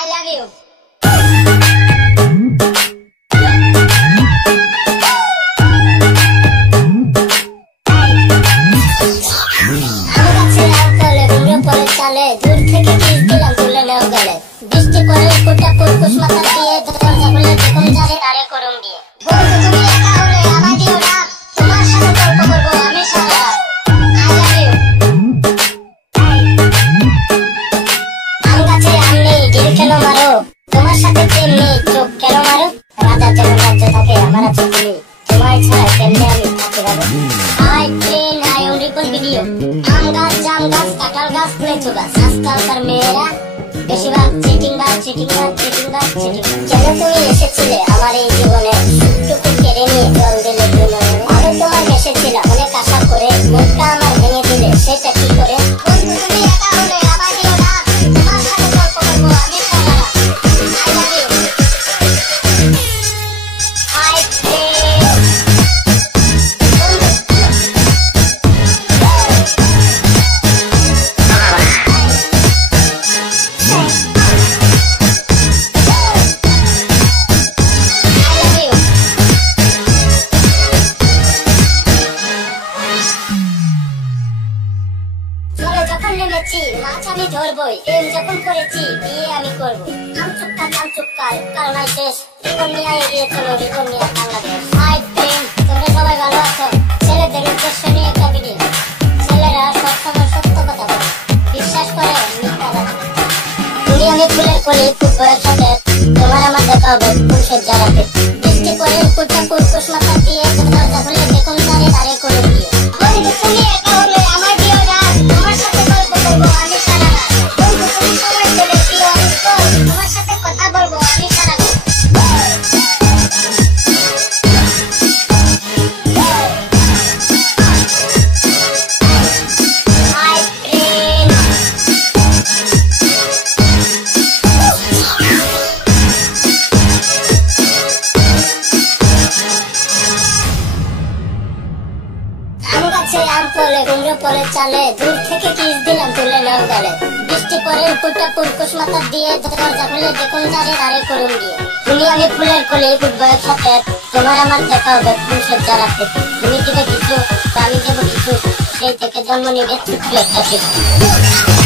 I love you. दूर থেকে kiss দিলাম তুলে নাও গলে বৃষ্টি পড়ে ফুটা পুরকুশ মাথা দিয়ে দরজা খুলে দেখুন যারে তারে করুম দিয়ে বন্ধু তুমি একা হলে আমার দিও না তোমার সাথে গল্প করব আমি সারা আম গাছে আম নেই ঢিল কেন মারো তোমার সাথে প্রেম নেই চোখ কেন মারো রাজা যেমন রাজ্য থাকে আমার আছে তুমি তোমার ছাড়া কেমনে আমি থাকি ভালো হাই ট্রেন হাই অনরিকল ভিডিও আম গাছ জাম গাছ কাঁঠাল গাছ লেচু গাছ আজকালকার মেয়েরা বেশিরভাগ চিটিং কেন তুমি এসেছিলে আমার এই জীবনে টুকু কেড়ে নিয়ে জল দিলে আমি তোমার এসেছিলাম অনেক আশা করে মুখটা আমার ভেঙে দিলে সেটা কি করে বন্ধু তুমি একা হলে আমার দিও না তোমার সাথে গল্প করবো আমি সারা I love you. Hi train মাছ আমি ধরবই প্রেম যখন করেছি বিয়ে আমি করবো আম চুক্কার কারণ শেষ রিকন নিয়ে এগিয়ে চলো রিকন নিয়ে বাংলাদেশ হাই প্রেম তোমরা সবাই ভালো আছো ছেলেদের উদ্দেশ্য নিয়ে একটা ভিডিও ছেলেরা সবসময় সত্য কথা বলে বিশ্বাস করে মিথ্যা কথা তুমি আমি ফুলের কলি ফুটবলের সাথে তোমার আমার দেখা হবে পুরুষের জায়গাতে বৃষ্টি পড়ে ফুটা পুরকুশ মাথা দিয়ে দরজা খুলে দেখুন তারে তারে করে দিয়ে বন্ধু তুমি একা হলে আমার দিও না তোমার সাথে গল্প করবো আমি সারা বন্ধু তুমি সময় পেলে প্রিয় আমি তোমার সাথে কথা বলবো আমি সারা হাই ট্রেন আম গাছে আম ফলে কুমড়ো পরে চালে দূর থেকে কিস দিলাম তুলে নাও গলে বৃষ্টি পরে ফুটা পুরকুশ মাথা দিয়ে দরজা খুলে দেখুন যারে তারে করুম দিয়ে তুমি আমি ফুলের কলি ফুটবলের সাথে তোমার আমার দেখা হবে পুরুষের জায়গাতে তুমি দিবে কিছু আমি দেবো কিছু সেই থেকে জন্ম নিবে ছোট্ট একটা শিশু